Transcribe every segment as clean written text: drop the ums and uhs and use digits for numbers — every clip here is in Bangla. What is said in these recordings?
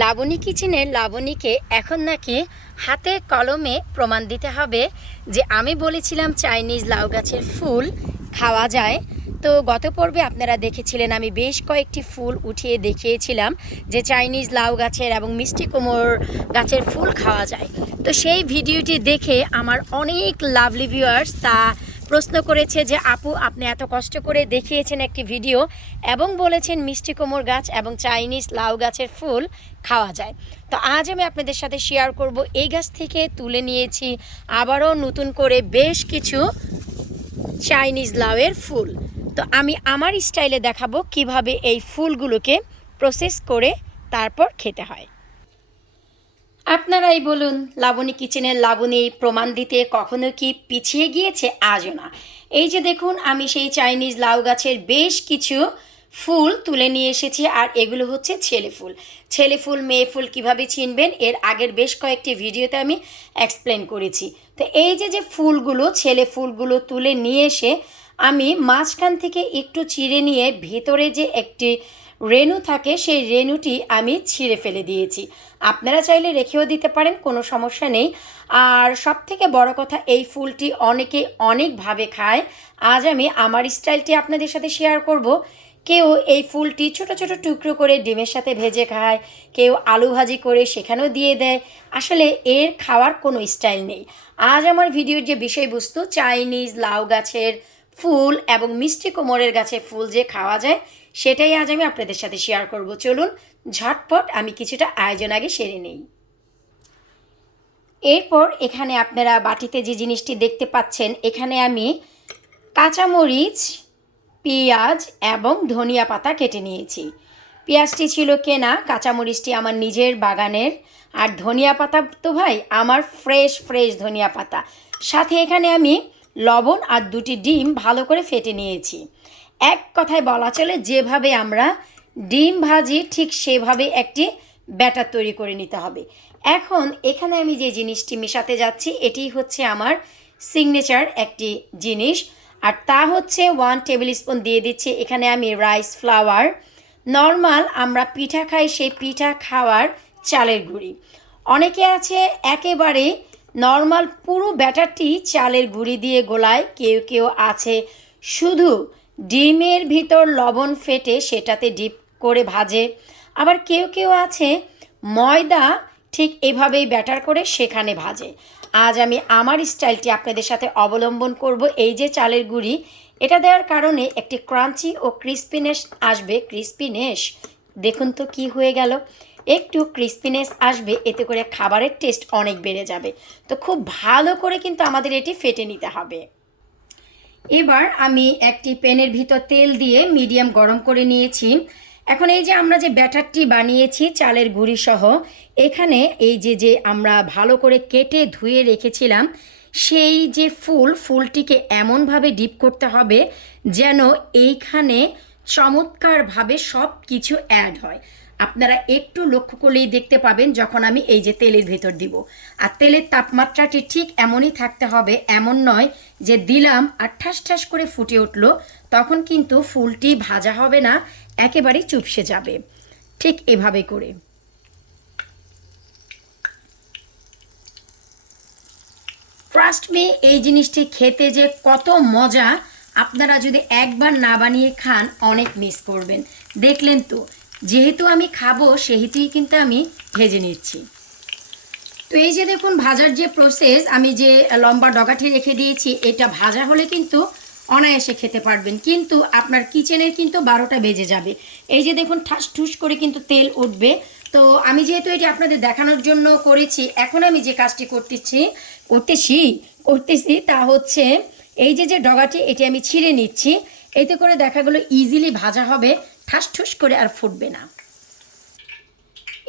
লাবণী কিচেনের লাবণীকে এখন নাকি হাতে কলমে প্রমাণ দিতে হবে যে আমি বলেছিলাম চাইনিজ লাউ গাছের ফুল খাওয়া যায়। তো গত পর্বে আপনারা দেখেছিলেন আমি বেশ কয়েকটি ফুল উঠিয়ে দেখিয়েছিলাম যে চাইনিজ লাউ গাছের এবং মিষ্টি কুমড়োর গাছের ফুল খাওয়া যায়। তো সেই ভিডিওটি দেখে আমার অনেক লাভলি ভিউয়ার্স তা প্রশ্ন করেছে যে আপু আপনি এত কষ্ট করে দেখিয়েছেন একটি ভিডিও এবং বলেছেন মিষ্টি কুমড়োর গাছ এবং চাইনিজ লাউ গাছের ফুল খাওয়া যায়। তো আজ আমি আপনাদের সাথে শেয়ার করব এই গাছ থেকে তুলে নিয়েছি আবারও নতুন করে বেশ কিছু চাইনিজ লাউয়ের ফুল। তো আমি আমার স্টাইলে দেখাবো কিভাবে এই ফুলগুলোকে প্রসেস করে তারপর খেতে হয়। আপনারাই বলুন, লাবণী কিচেনের লাবণী প্রমাণ দিতে কখনো কি পিছিয়ে গিয়েছে? আজও না। এই যে দেখুন আমি সেই চাইনিজ লাউ গাছের বেশ কিছু ফুল তুলে নিয়ে এসেছি, আর এগুলো হচ্ছে ছেলে ফুল। ছেলে ফুল মেয়ে ফুল কীভাবে চিনবেন এর আগের বেশ কয়েকটি ভিডিওতে আমি এক্সপ্লেন করেছি। তো এই যে ফুলগুলো ছেলে ফুলগুলো তুলে নিয়ে এসে আমি মাঝখান থেকে একটু চিড়ে নিয়ে ভেতরে যে একটি রেণু থাকে সেই রেণুটি আমি ছিঁড়ে ফেলে দিয়েছি। আপনারা চাইলে রেখেও দিতে পারেন, কোনো সমস্যা নেই। আর সব থেকে বড় কথা, এই ফুলটি অনেকে অনেকভাবে খায়। আজ আমি আমার স্টাইলটি আপনাদের সাথে শেয়ার করব। কেউ এই ফুলটি ছোট ছোট টুকরো করে ডিমের সাথে ভেজে খায়, কেউ আলু ভাজি করে সেখানেও দিয়ে দেয়। আসলে এর খাওয়ার কোনো স্টাইল নেই। আজ আমার ভিডিওর যে বিষয়বস্তু চাইনিজ লাউ গাছের ফুল এবং মিষ্টি কুমড়োর গাছের ফুল যে খাওয়া যায় সেটাই আজ আমি আপনাদের সাথে শেয়ার করব। চলুন ঝটপট আমি কিছুটা আয়োজন আগে সেরে নেই। এরপর এখানে আপনারা বাটিতে যে জিনিসটি দেখতে পাচ্ছেন, এখানে আমি কাঁচামরিচ, পেঁয়াজ এবং ধনিয়া পাতা কেটে নিয়েছি। পেঁয়াজটি ছিল কেনা, কাঁচামরিচটি আমার নিজের বাগানের, আর ধনিয়া পাতা তো ভাই আমার ফ্রেশ ধনিয়া পাতা। সাথে এখানে আমি লবণ আর 2টি ডিম ভালো করে ফেটে নিয়েছি। এক কথায় বলা চলে যেভাবে আমরা ডিম ভাজি ঠিক সেভাবে একটি ব্যাটার তৈরি করে নিতে হবে। এখন এখানে আমি যে জিনিসটি মেশাতে যাচ্ছি এটি হচ্ছে আমার সিগনেচার একটি জিনিস, আর তা হচ্ছে 1 টেবিল স্পুন দিয়ে দিচ্ছি এখানে আমি রাইস ফ্লাওয়ার। নর্মাল আমরা পিঠা খাই সেই পিঠা খাওয়ার চালের গুঁড়ি। অনেকে আছে একেবারে নর্মাল পুরো ব্যাটারটি চালের গুঁড়ি দিয়ে গোলায়, কেউ আছে শুধু ডিমের ভিতর লবণ ফেটে সেটাতে ডিপ করে ভাজে, আবার কেউ আছে ময়দা ঠিক এভাবেই ব্যাটার করে সেখানে ভাজে। আজ আমি আমার স্টাইলটি আপনাদের সাথে অবলম্বন করব। এই যে চালের গুঁড়ি এটা দেওয়ার কারণে একটি ক্রাঞ্চি ও ক্রিস্পিনেস আসবে। ক্রিস্পিনেস দেখুন তো কি হয়ে গেল, একটু ক্রিস্পিনেস আসবে, এতে করে খাবারের টেস্ট অনেক বেড়ে যাবে। তো খুব ভালো করে কিন্তু আমাদের এটি ফেটে নিতে হবে। এবার আমি একটি প্যানের ভিতর তেল দিয়ে মিডিয়াম গরম করে নিয়েছি। এখন এই যে আমরা যে ব্যাটারটি বানিয়েছি চালের গুঁড়ি সহ, এখানে এই যে আমরা ভালো করে কেটে ধুয়ে রেখেছিলাম সেই যে ফুলটিকে এমনভাবে ডিপ করতে হবে যেন এইখানে চমৎকারভাবে সব কিছু অ্যাড হয়। আপনারা একটু লক্ষ্য করলেই দেখতে পাবেন যখন আমি এই যে তেলের ভেতর দিব, আর তেলের তাপমাত্রাটি ঠিক এমনই থাকতে হবে, এমন নয় যে দিলাম আর ঠাস করে ফুটে উঠলো, তখন কিন্তু ফুলটি ভাজা হবে না, একেবারেই চুপসে যাবে। ঠিক এভাবে করে ট্রাস্ট মি, এই জিনিসটি খেতে যে কত মজা, আপনারা যদি একবার না বানিয়ে খান অনেক মিস করবেন। দেখলেন তো, যেহেতু আমি খাবো সেহেতুই কিন্তু আমি ভেজে নিচ্ছি। তো এই যে দেখুন ভাজার যে প্রসেস, আমি যে লম্বা ডগাটি রেখে দিয়েছি এটা ভাজা হলে কিন্তু অনায়াসে খেতে পারবেন, কিন্তু আপনার কিচেনের কিন্তু 12টা বেজে যাবে। এই যে দেখুন ঠাস করে কিন্তু তেল উঠবে। তো আমি যেহেতু এটি আপনাদের দেখানোর জন্য করেছি, এখন আমি যে কাজটি করতেছি তা হচ্ছে এই যে ডগাটি এটি আমি ছিঁড়ে নিচ্ছি, এতে করে দেখা গেলো ইজিলি ভাজা হবে, ঠাস করে আর ফুটবে না।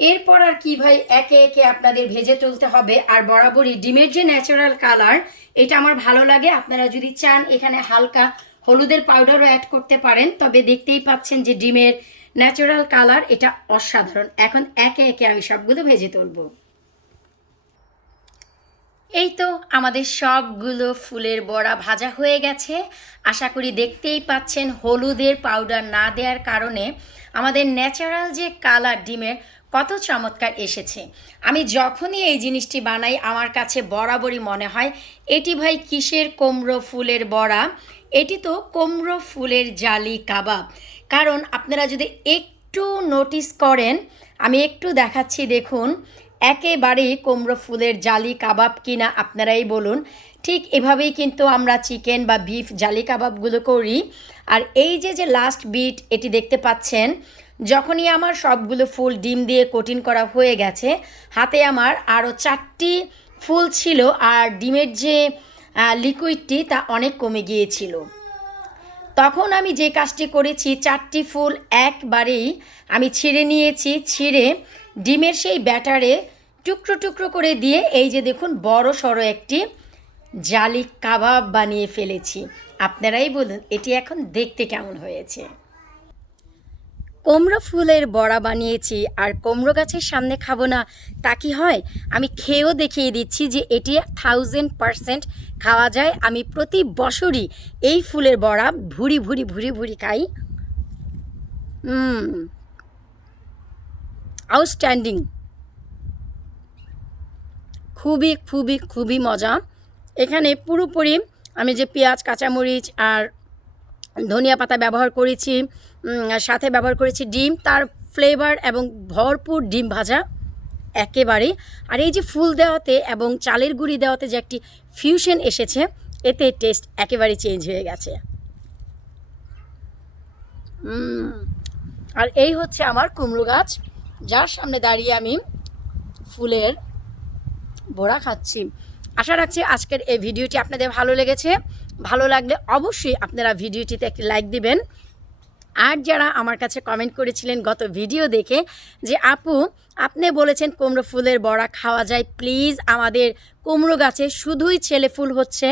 এরপর আর কি ভাই, একে একে আপনাদের ভেজে তুলতে হবে। আর বরাবরই ডিমের যে ন্যাচারাল কালার এটা আমার ভালো লাগে, আপনারা যদি চান এখানে হালকা হলুদের পাউডারও অ্যাড করতে পারেন। তবে দেখতেই পাচ্ছেন যে ডিমের ন্যাচারাল কালার এটা অসাধারণ। এখন একে একে আমি সবগুলো ভেজে তুলব। এই তো আমাদের সবগুলো ফুলের বড়া ভাজা হয়ে গেছে। আশা করি দেখতেই পাচ্ছেন হলুদের পাউডার না দেওয়ার কারণে আমাদের ন্যাচারাল যে কালার ডিমের কত চমৎকার এসেছে। আমি যখনই এই জিনিসটি বানাই আমার কাছে বরাবরই মনে হয় এটি ভাই কিসের কুমড়ো ফুলের বড়া, এটি তো কুমড়ো ফুলের জালি কাবাব। কারণ আপনারা যদি একটু নোটিস করেন, আমি একটু দেখাচ্ছি দেখুন, একেবারেই কুমড়ো ফুলের জালি কাবাব কিনা আপনারাই বলুন। ঠিক এভাবেই কিন্তু আমরা চিকেন বা বিফ জালি কাবাবগুলো করি। আর এই যে লাস্ট বিট এটি দেখতে পাচ্ছেন, যখনই আমার সবগুলো ফুল ডিম দিয়ে কোটিং করা হয়ে গেছে, হাতে আমার আরও 4টি ফুল ছিল আর ডিমের যে লিকুইডটি তা অনেক কমে গিয়েছিল। তখন আমি যে কাজটি করেছি, 4টি ফুল একবারেই আমি ছিঁড়ে নিয়েছি, ছিঁড়ে ডিমের সেই ব্যাটারে টুকরো টুকরো করে দিয়ে এই যে দেখুন বড় সড়ো একটি জালি কাবাব বানিয়ে ফেলেছি। আপনারাই বলুন এটি এখন দেখতে কেমন হয়েছে। কুমড়ো ফুলের বড়া বানিয়েছি আর কুমড়ো গাছের সামনে খাবো না তা কি হয়? আমি খেয়েও দেখিয়ে দিচ্ছি যে এটি 1000% খাওয়া যায়। আমি প্রতি বছরই এই ফুলের বড়া ভুরি ভুরি ভুরি ভুরি খাই। আউটস্ট্যান্ডিং, খুবই খুবই খুবই মজা। এখানে পুরোপুরি আমি যে পেঁয়াজ, কাঁচামরিচ আর ধনিয়া পাতা ব্যবহার করেছি, সাথে ব্যবহার করেছি ডিম, তার ফ্লেভার এবং ভরপুর ডিম ভাজা একেবারেই। আর এই যে ফুল দেওয়াতে এবং চালের গুঁড়ি দেওয়াতে যে একটি ফিউশন এসেছে, এতে টেস্ট একেবারেই চেঞ্জ হয়ে গেছে। আর এই হচ্ছে আমার কুমড়ো গাছ, যার সামনে দাঁড়িয়ে আমি ফুলের বড়া খাচ্ছি। আশা রাখছি আজকের এই ভিডিওটি আপনাদের ভালো লেগেছে। ভালো লাগলে অবশ্যই আপনারা ভিডিওটিতে একটি লাইক দিবেন। আর যারা আমার কাছে কমেন্ট করেছিলেন গত ভিডিও দেখে যে আপু আপনি বলেছেন কুমড়ো ফুলের বড়া খাওয়া যায়, প্লিজ আমাদের কুমড়ো গাছে শুধুই ছেলে ফুল হচ্ছে,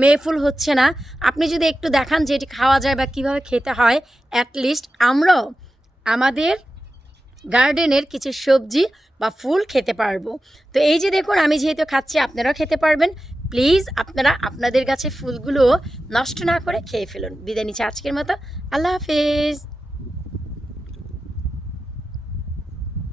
মেয়ে ফুল হচ্ছে না, আপনি যদি একটু দেখান যে এটি খাওয়া যায় বা কীভাবে খেতে হয়, অ্যাটলিস্ট আমরাও আমাদের গার্ডেনের কিছু সবজি বা ফুল খেতে পারবো। তো এই যে দেখুন আমি যেহেতু খাচ্ছি, আপনারাও খেতে পারবেন। প্লিজ আপনারা আপনাদের গাছে ফুলগুলো নষ্ট না করে খেয়ে ফেলুন। বিদায় নিচ্ছি আজকের মতো। আল্লাহ হাফেজ।